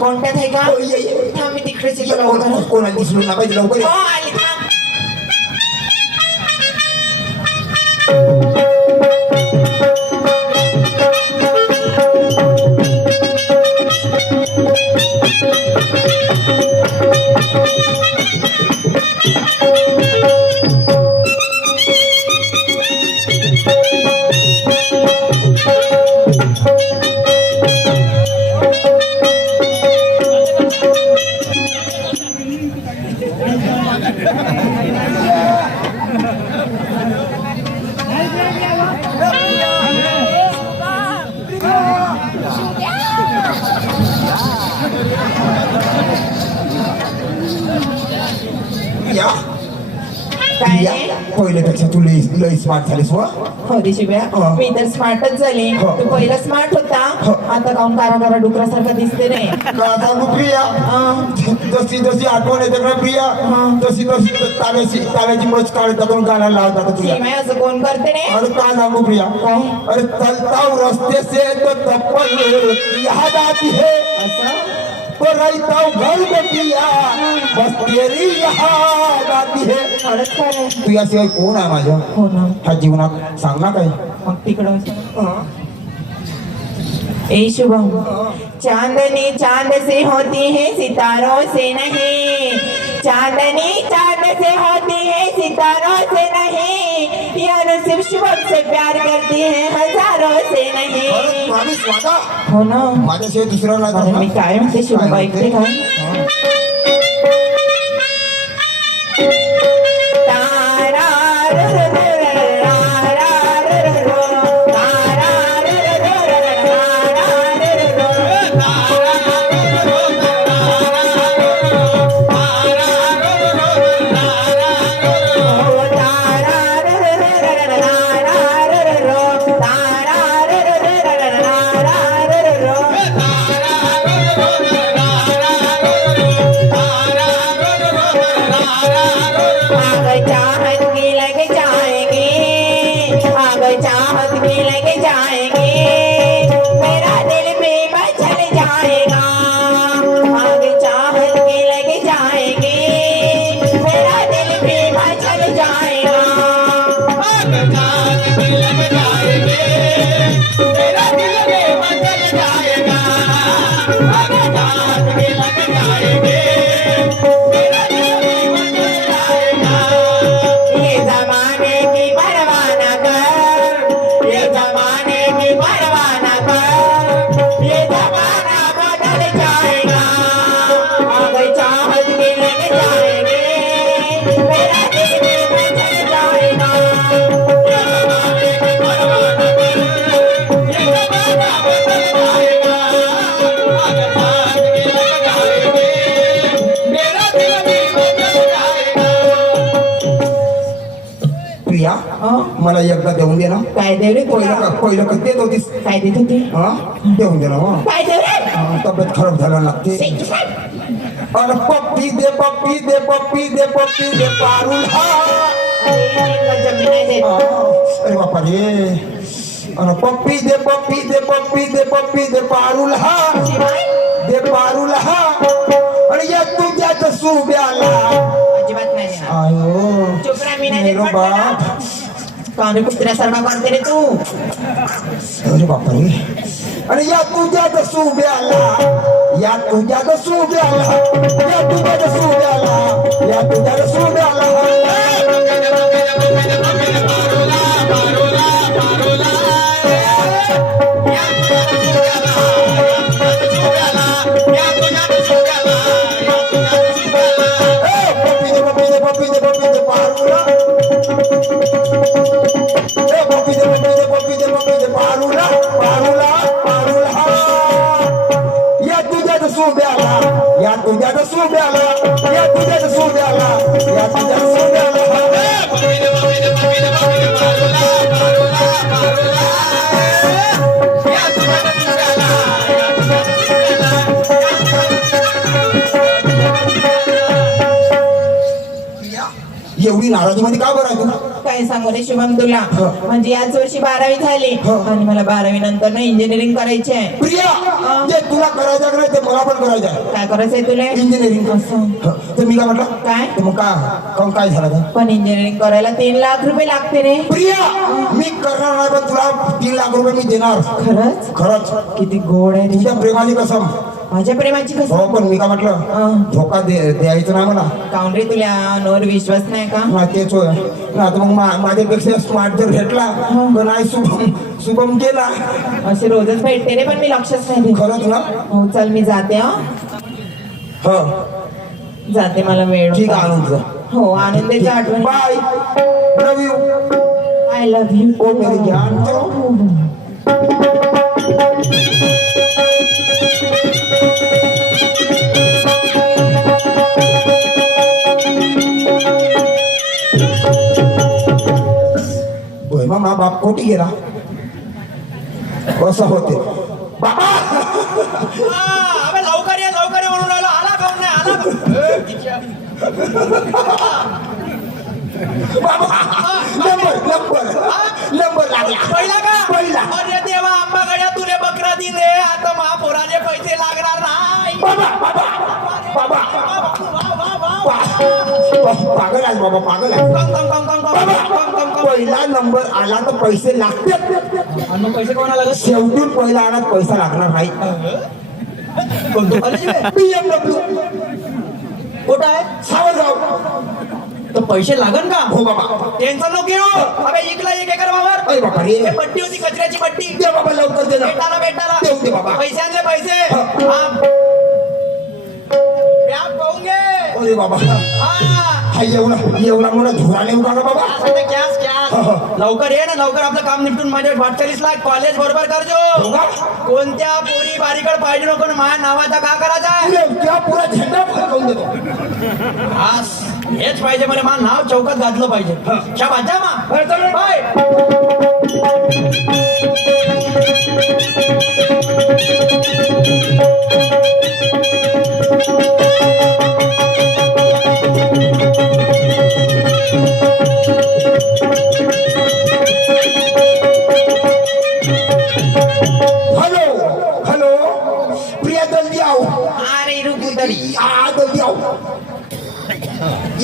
Contact आहे का थांब, मी तिकडेच येते लवकर. कोणाला दिसलो ना पाहिजे लवकर ये. हो, आली थांब. काय रे पहिल्यापेक्षा तू लई लई स्मार्ट झालीस हो हो रे शिव्या हो. मी तर स्मार्टच झाली. हो. तू पहिला स्मार्ट होता. आता काऊन कारा कारा डुकरासारखा दिसते रे. का सांगू प्रिया. अं, जशी जशी आठवण येते ना प्रिया. तशी तशी ताब्याची मच काढता करून गाण्याला लावतात असं कोण करते रे? अरे काय सांगू प्रिया? काय? अरे चलता हूँ रास्ते से तो तप्पल याद आती है. असं? तो रहता हूँ घर में प्रिया. बस तेरी याद आती है खरंच काय रे? तू याशिवाय कोण आहे माझ्या हो ना ह्या जीवनात सांग ना काही मग तिकडं ए शुभम. चांदनी चाँद से होती है सितारों से नहीं। चांदनी चाँद से होती है सितारों से नहीं। यार सिर्फ़ शुभम से प्यार करती है हज़ारों से नहीं। हो ना। माझ्याशिवाय दुसरा नाही मी काय म्हणते शुभम ऐकते म्हणते? काय Yeah, da da लग जाएँगे। मेरा दिल भी मचल जाएगा। आग लग जाएँगे। मेरा दिल भी मचल जाएगा। लग जाएँगे। मेरा दिल प्रिया मला एकदा देऊन दे ना. काय देव रे पहिलं तुला? का- पहिलं का देत होतीस काय देत होते? हा? देऊन दे ना हो. काय देव रे? तब्येत खराब झाला लागते अरे पप्पी दे पप्पी दे पप्पी दे पप्पी दे पारुल अरे बापा रे अरे पप्पी दे पप्पी दे पप्पी दे पप्पी दे पारुल हा. दे पारुल हा. आणि या तुझ्याच सुब्याला अजिबात नाही आयो. मी नाही देत म्हटलं कान तू अरे बापा रे अरे या तुझ्या दसू ब्याला या तुझ्या दसू ब्याला या तुझ्या दसू ब्याला या तुझ्या दसू ब्याला काय सांगू रे शुभम तुला? हो. म्हणजे याच वर्षी बारावी झाली. हो. आणि मला बारावी नंतर ना इंजिनिअरिंग करायची आहे. प्रिया जे तुला करायचं का नाही ते मला पण करायचं आहे. काय करायचंय तुला? इंजिनिअरिंग असं. तर मी काय म्हटलं? काय? तर मग का काहून काय झालं का पण इंजिनिअरिंग करायला तीन लाख रुपये लागते रे. प्रिया मी करणार नाही पण तुला तीन लाख रुपये मी देणार. खरंच? खरंच. किती गोड आहे रे. तुझ्या प्रेमाची कसम माझ्या प्रेमाची कसं हो पण मी काय म्हटलं? हं. धोका दे द्यायचं ना मला. काऊन रे तुला नवर विश्वास नाही का? ना तेच होय. तर मग मा- माझ्यापेक्षा स्मार्ट जर भेटला पण नाही शुभम शुभम केला. असे रोजच भेटते रे पण मी लक्षच नाही खरंच ना? हो चल मी जाते हा. हो. जाते मला वेळ. ठीक आनंद हो आनंदाच्या आठवण. Bye love you I love you ओ मेरी जान कोटी गेला असं होते. बाबा! लवकर ये लवकर म्हणून राहिलो. आला काऊन नाही आला पहिला का? पहिला. अरे देवा आंबागड्या तुले बकरा रे आता महापोराचे पैसे लागणार नाही. बाबा बाबा बाबा. पागल आहे बाबा पागल आहे. नंबर आला तर पैसे आणि मग पैसे कोणाला लागत शेवटी पहिला आला तर पैसा लागणार नाही? बीएमडब्ल्यू कुठं आहे? सावरगाव. तर पैसे लागन का? हो बाबा. टेन्शन नको घेऊ अबे इकला एक एकर वावर अरे बाबा रे हे पट्टी होती कचऱ्याची पट्टी. दे बाबा लवकर दे भेटाला भेटाला देऊ दे बाबा. पैसे आणले पैसे. हा. पाहून घे. अरे बाबा. हा. हा एवढा एवढा मोठा धुरा नेऊ का बाबा. असं ते कॅश कॅश. लवकर ये ना लवकर आपलं काम निपटून माझ्या अठ्ठावीस लाख कॉलेज बरोबर करजो? कोणत्या पोरी बारीकड पाहिजे नको माझ्या नावाचा का करायचा? पुरे त्या पुरा झेंडा फडकवून देतो. हेच पाहिजे मला. मा नाव चौकात घातलं पाहिजे. जा मा.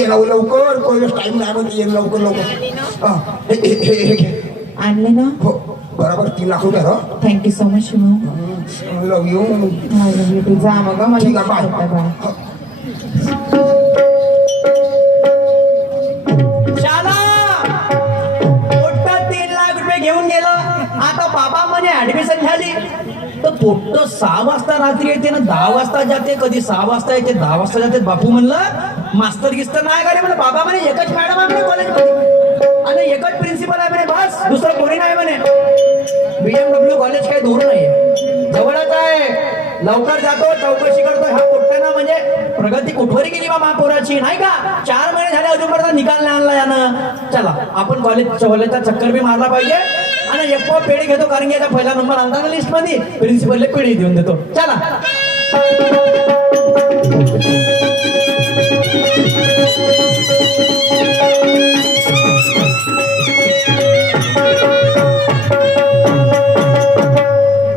ये लव लवकर. कोणी टाइम नाही. म्हणते ये लवकर. लवकर हा, घे. आणले ना? हो. बरोबर. तीन लाख रुपये हो. Thank you so much love you जा मग मला तीन लाख रुपये घेऊन गेला. आता बाबा म्हणे ऍडमिशन झाली तर पोट्ट सहा वाजता रात्री येते ना दहा वाजता जाते कधी सहा वाजता येते दहा वाजता जाते बापू म्हणलं मास्तर गिस्तर नाही गाडी म्हणे बाबा म्हणे एकच मॅडम आहे म्हणे कॉलेजमध्ये आणि एकच प्रिन्सिपल आहे म्हणे बस. दुसरं कोणी नाही म्हणे. बीएमडब्ल्यू कॉलेज काही दूर नाही जवळच आहे. लवकर जातो चौकशी करतो. ह्या पोट्ट्यानं म्हणजे प्रगती कुठवरी गेली बा महापौराची नाही का? चार महिने झाले अजूनपर्यंत निकाल नाही आणला यानं. चला आपण कॉलेज कॉलेजचा चक्कर बी मारला पाहिजे. आणि एक पाव पेढी घेतो कारण की याचा पहिला नंबर आणता ना लिस्टमध्ये प्रिन्सिपलला पेढी देऊन देतो. चला.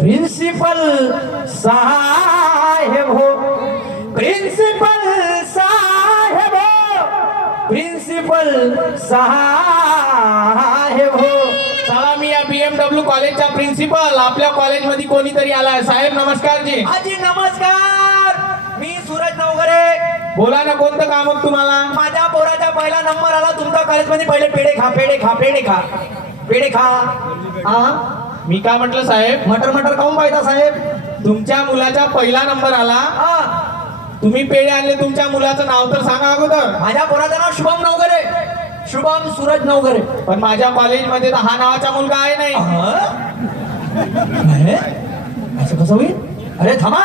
प्रिन्सिपल साहेब हो. प्रिन्सिपल साहेब हो. प्रिन्सिपल साहेब हो. चला मी या बीएमडब्ल्यू कॉलेजचा प्रिन्सिपल आपल्या कॉलेजमध्ये कोणीतरी आलाय? साहेब नमस्कार जी. आजी नमस्कार. मी सूरज नवघरे बोला ना कोणतं काम तुम्हाला? माझ्या पोराचा पहिला नंबर आला तुमच्या कॉलेजमध्ये पहिले पेढे खा पेढे खा पेढे खा. पेढे खा. हा मी काय म्हटलं साहेब? मटर मटर खाऊन पाहिजे साहेब. तुमच्या मुलाचा पहिला नंबर आला. हा तुम्ही पेढे आणले तुमच्या मुलाचं नाव तर सांगा अगोदर. माझ्या पोराचं नाव शुभम नवघरे शुभम सूरज नवघरे पण माझ्या कॉलेजमध्ये तर हा नावाचा मुलगा आहे नाही. अहे? असं कसं होईल? अरे थांबा.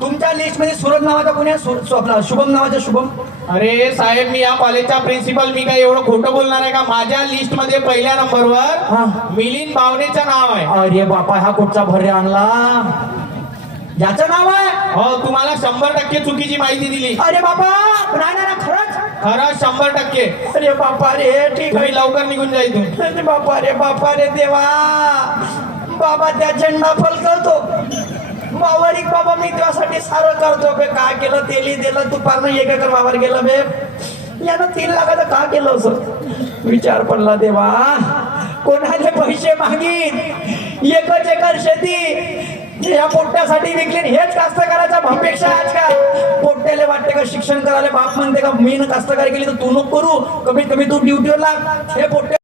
तुमच्या लिस्टमध्ये सूरज नावाचा कोणी आहे? शुभम नावाचा शुभम. अरे साहेब मी या कॉलेजचा प्रिन्सिपल मी काय एवढं खोटं बोलणार आहे का? माझ्या लिस्टमध्ये पहिल्या हा. नंबरवर मिलिंद बावनेचं नाव आहे. अरे बापा हा कुठचा भरे आणला? याचं नाव आहे? हो तुम्हाला शंभर टक्के चुकीची माहिती दिली. अरे बाबा नाही नाही नाही, खरंच? खरं शंभर टक्के. अरे बापा रे ठीक तुम्ही आहे लवकर निघून जा इथून. अरे बापा रे बापा रे देवा. बाबा त्या झेंडा फलकवतो. पावरिक बाबा मी तुझ्यासाठी सारं करतो बे काय केलं तेली दिलं तू पार एक एकर वावर गेलं बे. यानं तीन लाखाचं का केलं असं विचार पडला देवा. कोणाचे पैसे मागीन? एकच एकर शेती. या पोट्ट्यासाठी विकली हेच कास्तकाराच्या भापेक्षा आजकाल. पोट्याले वाटते का शिक्षण करायला बाप म्हणते का मी कास्तकार केली तर तू नको करू. कमीत कमी तू ड्युटीवर लाग. हे पोट्या